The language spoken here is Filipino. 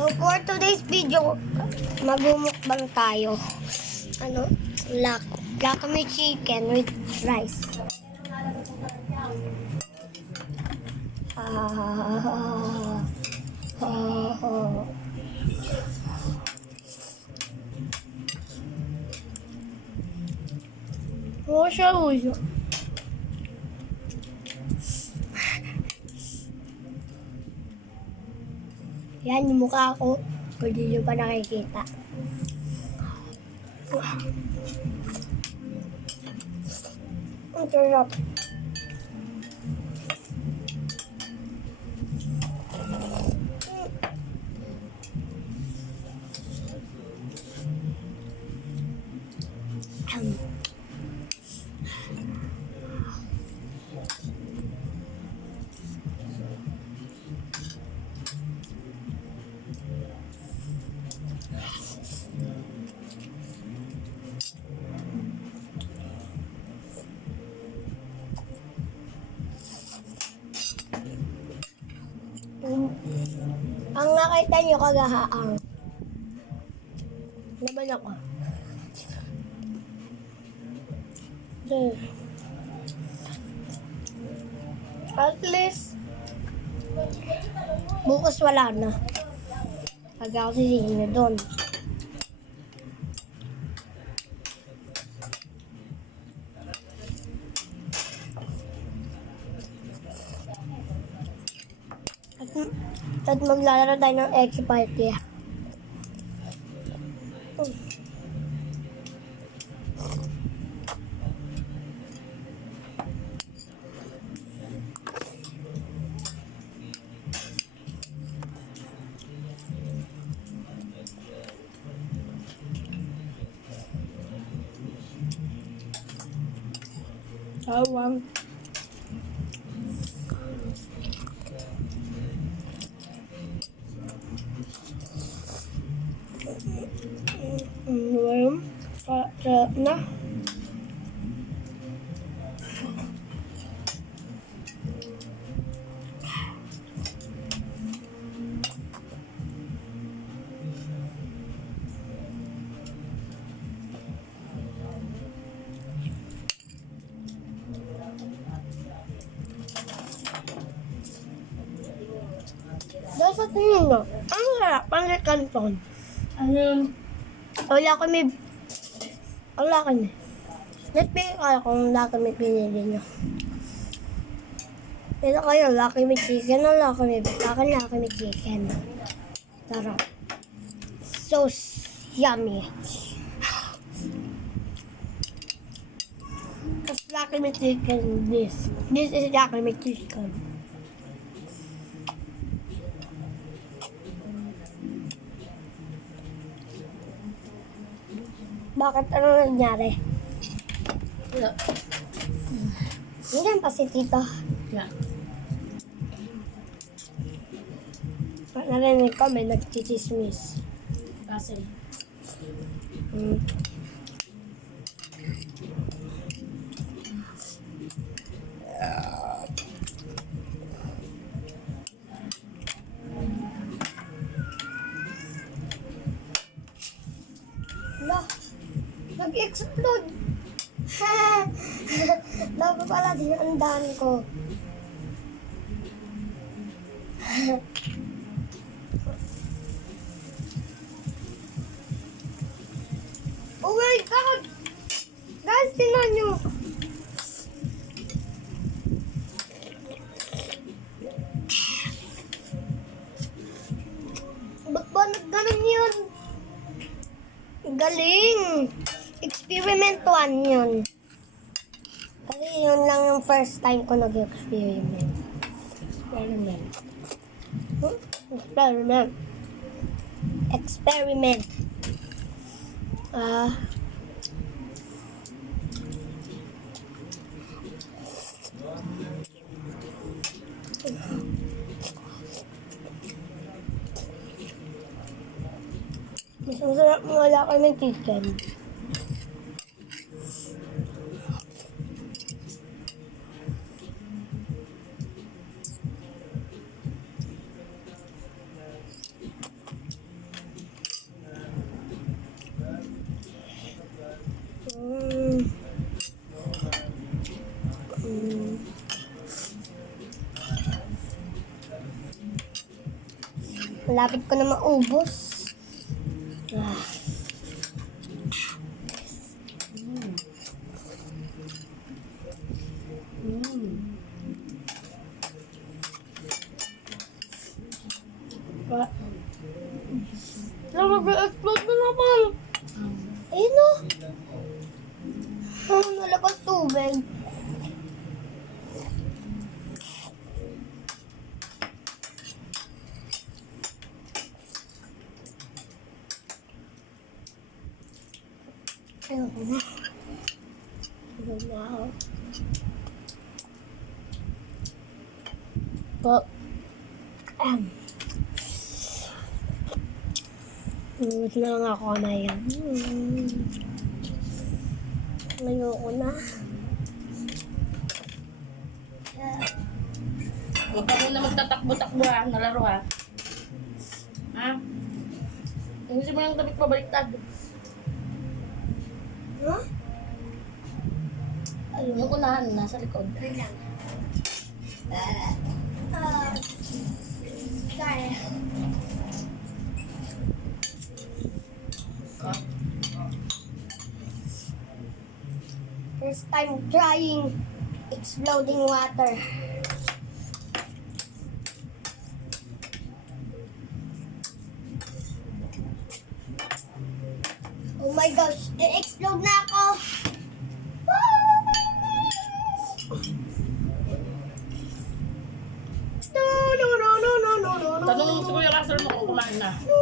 So for today's video, magmumukbang tayo. Lakme chicken with rice. Siya. Yan yung mukha ko. Kung di nyo pa nakikita. Ang sarap. Ang nakita nyo kagahaang. Naman ako. At least, bukas wala na. Pag ako sisingin na doon. At maglalaro tayo ng X Party. Tawang. Na. Dahil sa tingin mo, ang harap, ang kanton. Wala kami. Let's pick kayo kung wala kami pinili nyo. Pero kayo, wala kami chicken, wala kami chicken. Tara. So yummy. Kasi wala kami chicken, this is wala kami chicken. Bakit? Ano nangyari? Wala. Hindi pa si Tito. Yeah. Narinig ko may nagchichismis. Kasi. Wala. Nag-explode. Dapat pala dinandaan ko. Oh my God! Guys, tingnan nyo. Ba't ba nagganon yun? Galing! Experiment 1 yun. Kasi yun lang yung first time ko nag-experiment. Experiment. Mas masarap mo wala ka ng chicken. Malapit ko na maubos. Ah. Pa. Mag-explode na naman. Ayun na. Nalabas tubig. Ayun na. Ayun na ako. Pa. Mas na lang ako na yan. Ayoko na. Huwag ka muna magtatakbo-takbo ha, nalaro ha. Ha? Hindi mo lang tapit pabaliktad. Huh? Yung unahan, nasa likod. Kaya. First time trying exploding water. Oh my gosh, i-explode na ako. No, no, no, no, no, no, no, no. Tanong mo si Kuya Russell mo kung kumain na. No,